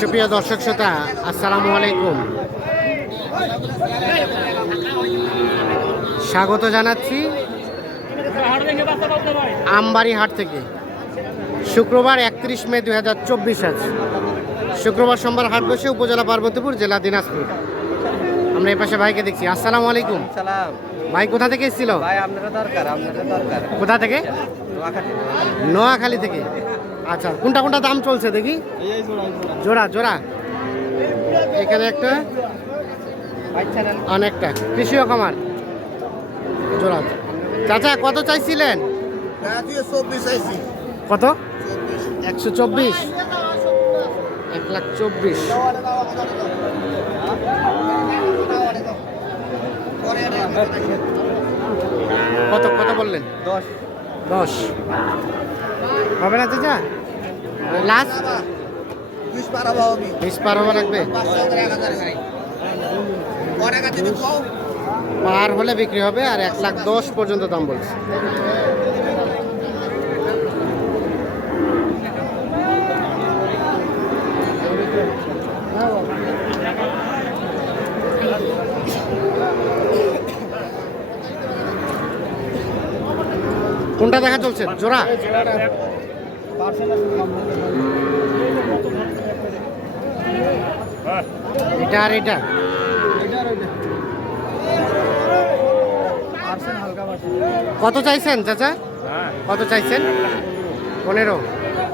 সুপ্রিয় দর্শক শ্রোতা, আসসালামু আলাইকুম। স্বাগত জানাচ্ছি আমবাড়ি হাট থেকে। শুক্রবার 31 মে 2024 আজ শুক্রবার সোমবার হাট বসে উপজেলা পার্বতীপুর, জেলা দিনাজপুর। আমরা এই পাশে ভাইকে দেখছি। আসসালামু আলাইকুম। ভাই কোথা থেকে এসেছিল? কোথা থেকে? নোয়াখালী থেকে। আচ্ছা, কোনটা কোনটা দাম চলছে দেখি? জোড়া জোড়া এখানে একটা, অনেকটা কৃষিও খামার জোড়া। চাচা কত চাইছিলেন? কত? 124, 1,24,000। কত কত বললেন? 10 হবে না চাচা? লাস্ট 20 পার হওয়া লাগবে। পার হলে বিক্রি হবে। আর 1,10,000 পর্যন্ত দাম বলছে। কোনটা দেখা চলছে? জোড়া? এটা আর এটা? কত চাইছেন চাচা? কত চাইছেন? 15।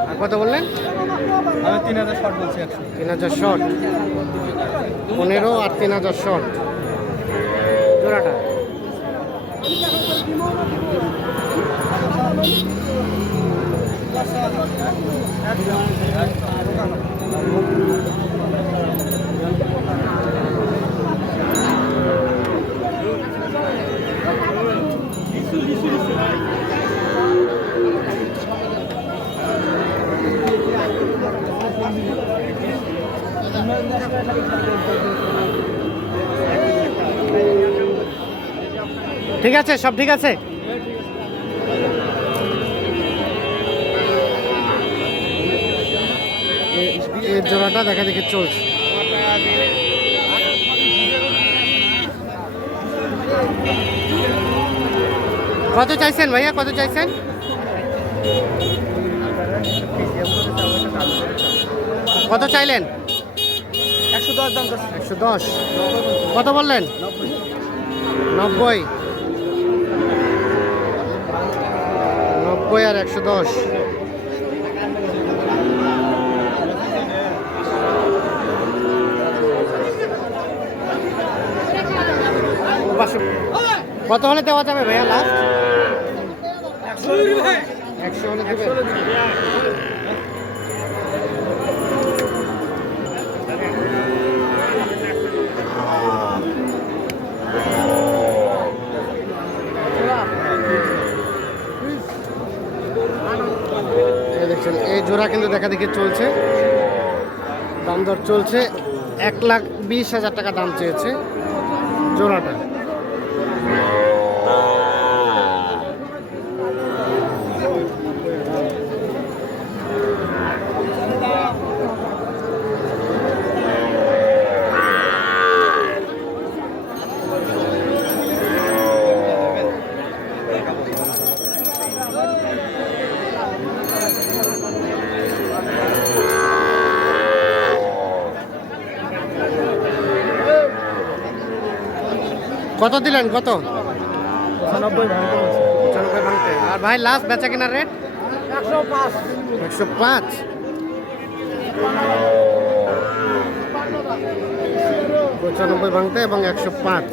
আর কত বললেন? 3,000 শর্ট বলছি। 3,000 শর্ট। 15 আর 3,000 শর্ট জোড়াটা। ঠিক আছে, সব ঠিক আছে। এই জোড়াটা দেখা দেখে চলছে। কত চাইছেন ভাইয়া? কত চাইছেন? কত চাইলেন? 110 দাম। 110। কত বললেন? 90। 90 আর 110। কত হলে দেওয়া যাবে ভাইয়া লাস্ট? 100 হলে দেবেন? দেখছেন এই জোড়া কিন্তু দেখা দেখি চলছে, দাম দর চলছে। 1,20,000 টাকা দাম চেয়েছে জোড়াটা। কত দিলেন? কত? 95 ভাঙতে। আর ভাই লাস্ট বেচা কেনার রেট? 105। 105। 95 ভাঙতে এবং 105।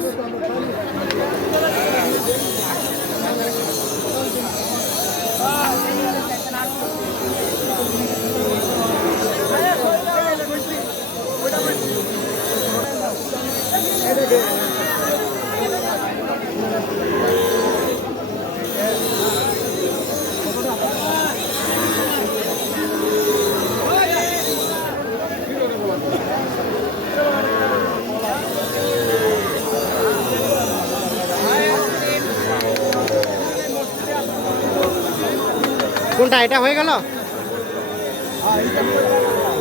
কোনটা? এটা হয়ে গেল?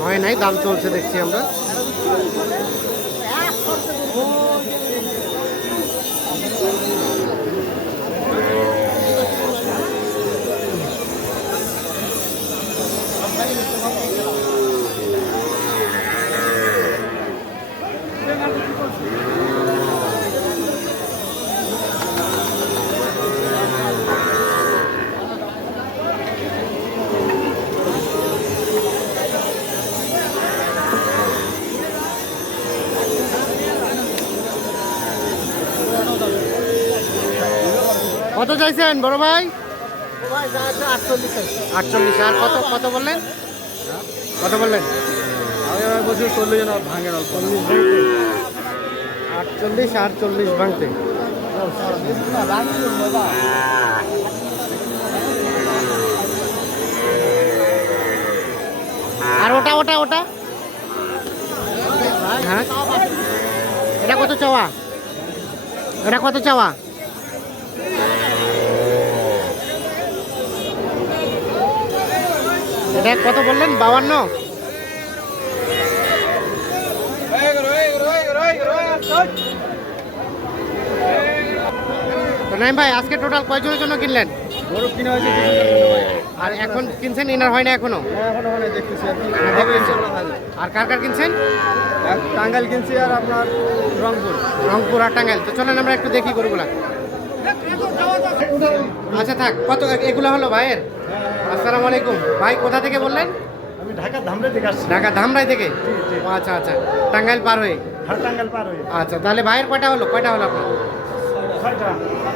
হয় নাই, দাম চলছে দেখছি আমরা। কত চাইছেন বড় ভাই? 48। আর কত কত বললেন? কত বললেন? আমি বলছি 40 জন ভাঙে না 48 আর 40 ভাঙতে। আর ওটা ওটা ওটা হ্যাঁ, এটা কত চাওয়া? এটা কত চাওয়া? এটা কত বললেন? 52। তো নাইম ভাই, আজকে টোটাল কয়জনের জন্য কিনলেন? গরু কিনা হয়েছে আর এখন কিনছেন? ইনার হয় না এখনো? এখনো মানে দেখতেছি আর কি। আর কার কার কিনছেন? টাঙ্গাইল কিনছি আর আপনার রংপুর। রংপুর আর টাঙ্গাইল। তো চলেন আমরা একটু দেখি গরুগুলা। আচ্ছা থাক, কত এগুলো হলো ভাইয়ের? আসসালামু আলাইকুম ভাই, কোথা থেকে বললেন? আমি ঢাকা ধামরাই থেকে আসছি। ঢাকা ধামরাই থেকে? ও আচ্ছা আচ্ছা, টাঙ্গাইল পার হয়ে। টাঙ্গাইল পার হয়ে। আচ্ছা, তাহলে ভাইয়ের কয়টা হলো? কয়টা হলো আপনার?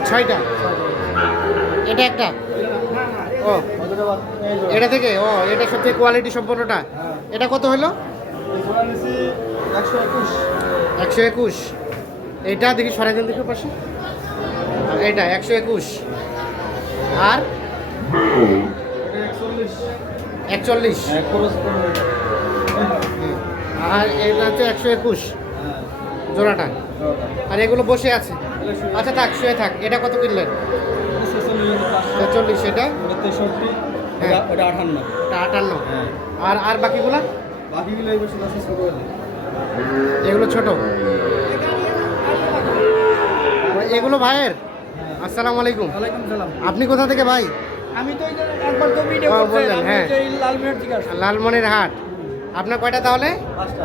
6টা। এটা একটা? ও এটা থেকে, ও এটা সবথেকে কোয়ালিটি সম্পন্নটা। এটা কত হলো? 121। এইটা দেখি সরাই দেন দেখি পাশে। এইটা 121। আর 41। আর এটা হচ্ছে 121 জোড়াটা। আর এগুলো বসে আছে। আচ্ছা থাক, শুয়ে থাক। এটা কত কিনলেন? 40। এটা? হ্যাঁ। ওটা 58। এটা 58। আর আর বাকিগুলা? বাকিগুলো এই বছর আছে ছোট হলে। এগুলো ছোট। এগুলো ভাইয়ের? আসসালামু আলাইকুম। ওয়ালাইকুম সালাম। আপনি কোথা থেকে ভাই? আমি তো একবার তো ভিডিও ও, করতে বললেন, হ্যাঁ। লালমিনার থেকে আসছি। লালমনির হাট। আপনার কয়টা তাহলে?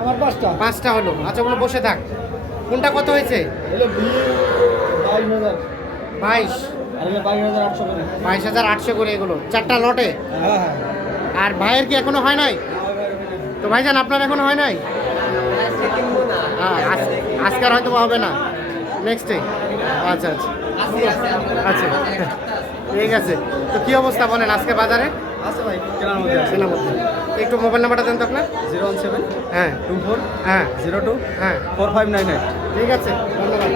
আমার 5টা। 5টা হলো। আচ্ছা, ওগুলো বসে থাক। কোনটা কত হয়েছে? হলো 22,000। 22। আর হলো 22,800 করে। 22,800 করে এগুলো 4টা লটে। হ্যাঁ হ্যাঁ। আর ভাইয়ের কি এখনো হয় নাই? তো ভাইজান, আপনার এখনো হয় নাই? হ্যাঁ, আজকে আর হয়তো বা হবে না, নেক্সটে। আচ্ছা আচ্ছা আচ্ছা, ঠিক আছে। তো কি অবস্থা বলেন আজকে বাজারে? আছে ভাই, কেনার মধ্যে আছে। কেনার মধ্যে। একটু মোবাইল নাম্বারটা দেন তো আপনার। 017 হ্যাঁ 24 হ্যাঁ 02 হ্যাঁ, 4598। ঠিক আছে, ধন্যবাদ।